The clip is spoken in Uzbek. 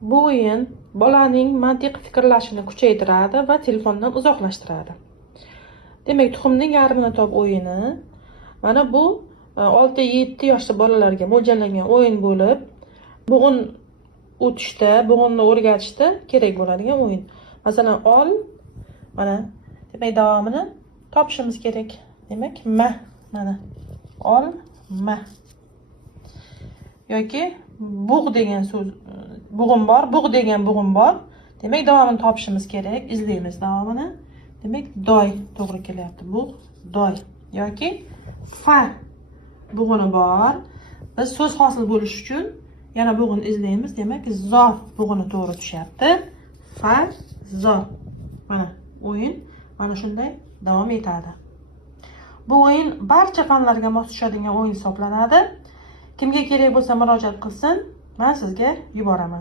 Bu o'yin bolaning mantiq fikrlashini kuchaytiradi va telefondan uzoqlashtiradi. Demak, tuxumning yarmini top o'yini mana bu 6-7 yoshli bolalarga mo'ljallangan o'yin bo'lib, bug'un o'tishda, bug'unni o'rgatishda kerak bo'ladigan o'yin. Masalan, ol, mana, demak davomini topishimiz kerak. Demak, mana ol, yoki bug' degan so'z, bug' degan bug'un bor. Demak, davomini topishimiz kerak. Izlaymiz davomini. Demak, doy to'g'ri kelyapti. Bug', doy yoki fa bug'uni bor. Biz so'z hosil bo'lish uchun yana bug'uni izlaymiz. Demak, zo bug'uni to'g'ri tushyapti. Fa, zo. Mana o'yin mana shunday davom etadi. Bu o'yin barcha fanlarga mos tushadigan o'yin hisoblanadi. Kimga kerak bo'lsa murojaat qilsin, men sizga yuboraman.